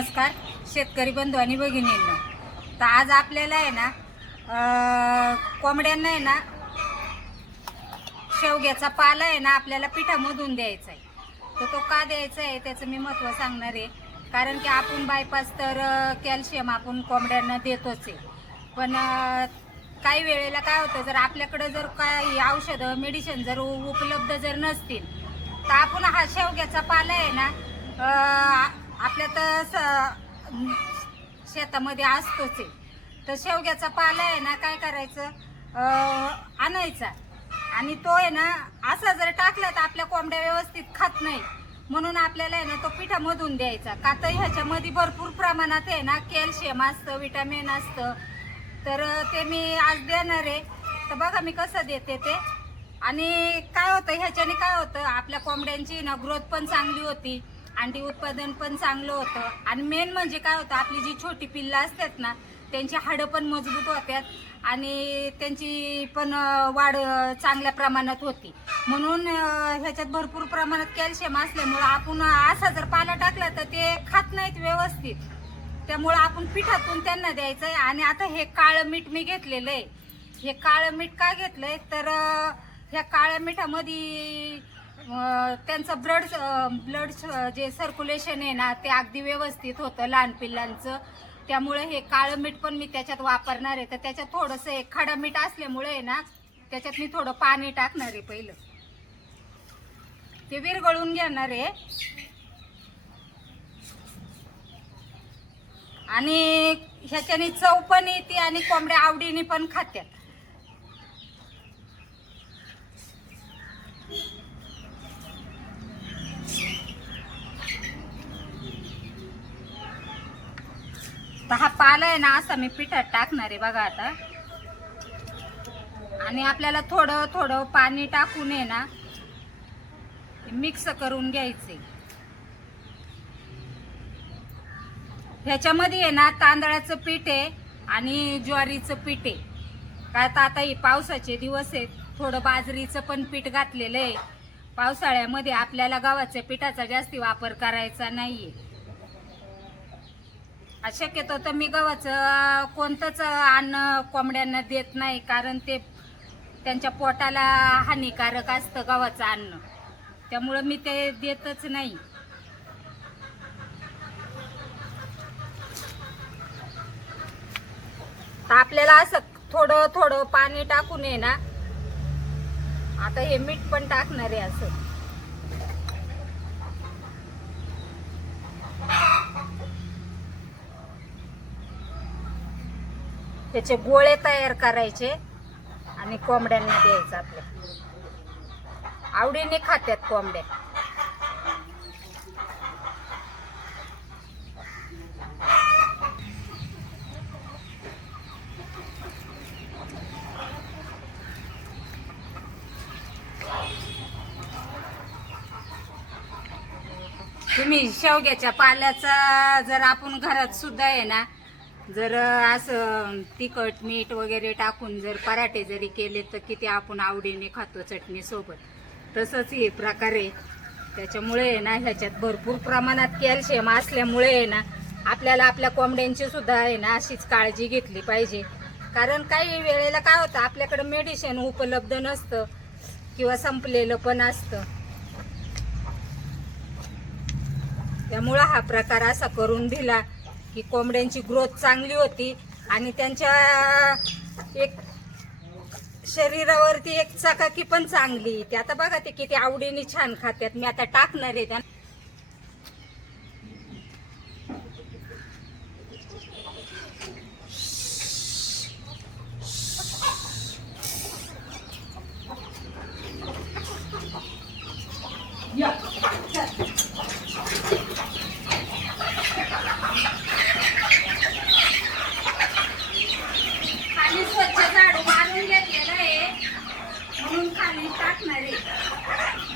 नमस्कार शेतकरी बंधू आणि भगिनींनो. तर आज आपल्याला आहे ना कोंबड्यांना आहे ना शेवग्याचा पाला आहे ना आपल्याला पिठामधून द्यायचा आहे. तर तो का द्यायचा आहे त्याचं मी महत्त्व सांगणार आहे. कारण की आपण बायपास तर कॅल्शियम आपण कोंबड्यांना देतोच आहे, पण काही वेळेला काय होतं, जर आपल्याकडे जर काही औषधं मेडिसिन जर उपलब्ध जर नसतील तर आपण हा शेवग्याचा पाला आहे ना आपल्या तर शेतामध्ये असतोच आहे. तर शेवग्याचा पाला आहे ना काय करायचं, आणायचा आणि तो आहे ना असा जर टाकला तर आपल्या कोंबड्या व्यवस्थित खात नाही, म्हणून आपल्याला आहे ना तो पिठामधून द्यायचा. का तर ह्याच्यामध्ये भरपूर प्रमाणात आहे ना कॅल्शियम असतं, विटामिन असतं. तर ते मी आज देणार आहे. तर बघा मी कसं देते ते. आणि काय होतं ह्याच्याने, काय होतं आपल्या कोंबड्यांची ना ग्रोथ पण चांगली होती, अंडी उत्पादन पण चांगलं होतं, आणि मेन म्हणजे काय होतं आपली जी छोटी पिल्लं असतात ना त्यांची हाडं पण मजबूत होतात आणि त्यांची पण वाढ चांगल्या प्रमाणात होती. म्हणून ह्याच्यात भरपूर प्रमाणात कॅल्शियम असल्यामुळं आपण असा जर पाला टाकला तर ते खात नाहीत व्यवस्थित. त्यामुळं आपण पिठातून त्यांना द्यायचं आहे. आणि आता हे काळं मीठ मी घेतलेलं आहे. हे काळं मीठ का घेतलंय तर ह्या काळ्या मिठामध्ये त्यांचं ब्लड जे सर्क्युलेशन आहे ना ते अगदी व्यवस्थित होतं लहान पिल्लांचं. त्यामुळे हे काळं मीठ पण मी त्याच्यात वापरणार आहे. तर त्याच्यात थोडंसं एक खडा मीठ असल्यामुळे आहे ना त्याच्यात मी थोडं पाणी टाकणार आहे. पहिलं ते विरघळून घेणार आहे आणि ह्याच्याने चव पण येते आणि कोंबड्या आवडीने पण खात्यात. तर हा पाला आहे ना असा मी पिठात टाकणार आहे बघा आता. आणि आपल्याला थोडं थोडं पाणी टाकून आहे ना मिक्स करून घ्यायचे. ह्याच्यामध्ये आहे ना तांदळाचं पीठ आहे आणि ज्वारीचं पीठ आहे. काय तर आता हे पावसाचे दिवस आहेत, थोडं बाजरीचं पण पीठ घातलेलं आहे. पावसाळ्यामध्ये आपल्याला गव्हाच्या पिठाचा जास्ती वापर करायचा नाहीये. शक्यतो तर मी गव्हाचं कोणतंच अन्न कोंबड्यांना देत नाही, कारण ते त्यांच्या पोटाला हानिकारक असतं गव्हाचं अन्न. त्यामुळं मी ते देतच नाही. तर आपल्याला असं थोडं थोडं पाणी टाकून आहे ना आता हे मीठ पण टाकणार आहे. असं त्याचे गोळे तयार करायचे आणि कोंबड्यांना द्यायचं. आपल्या आवडीने खात्यात कोंबड्या. तुम्ही शेवग्याच्या पाल्याचा जर आपण घरात सुद्धा आहे ना जर असं तिखट मीठ वगैरे टाकून जर पराठे जरी केले तर किती आपण आवडीने खातो चटणी सोबत. तसंच हे प्रकारे त्याच्यामुळे आहे ना ह्याच्यात भरपूर प्रमाणात कॅल्शियम असल्यामुळे आहे ना आपल्याला आपल्या कोंबड्यांची सुद्धा आहे ना अशीच काळजी घेतली पाहिजे. कारण काही वेळेला काय होतं आपल्याकडे मेडिसिन उपलब्ध नसतं किंवा संपलेलं पण असतं. त्यामुळं हा प्रकार असा करून दिला की कोंबड्यांची ग्रोथ चांगली होती आणि त्यांच्या एक शरीरावरती एक चकाकी पण चांगली येते. आता बघा ते किती आवडीने छान खात्यात. मी आता टाकणार आहे त्यांना. खाली स्वच्छ झाडू मारून घेतलेलं आहे म्हणून खाली टाकणार आहे.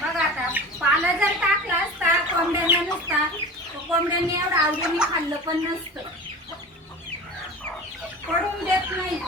बघा आता पाला जर टाकला असता कोंबड्यांना नसता तर कोंबड्यांनी एवढं आवडीने खाल्लं पण नसतं. पडून देत नाही.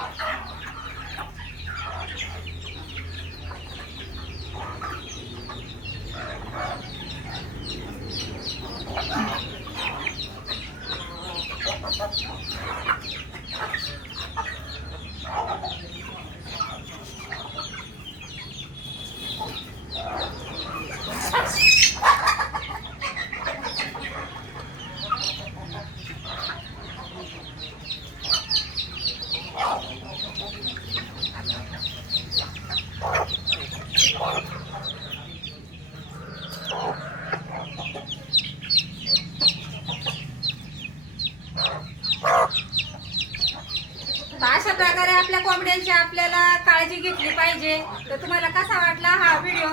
कोंबड्यांची आपल्याला काळजी घेतली पाहिजे. तर तुम्हाला कसा वाटला हा व्हिडिओ?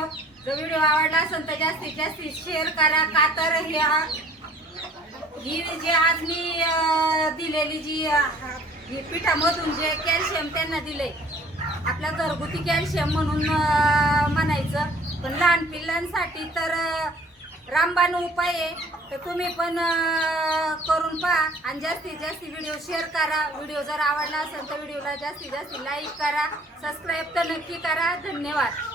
जर व्हिडिओ आवडला असेल तर जास्तीत जास्त शेअर करा. का तर ही जी आज मी दिलेली जी पिठामधून जे कॅल्शियम त्यांना दिले, आपल्या घरगुती कॅल्शियम म्हणून म्हणायचं, पण लहान पिल्लांसाठी तर रामबाण उपाय आहे. तर तुम्ही पण करून पहा आणि जास्तीत जास्त व्हिडिओ शेअर करा. व्हिडिओ जर आवडला असेल तर व्हिडिओला जास्तीत जास्त लाईक करा, सबस्क्राईब तर नक्की करा. धन्यवाद.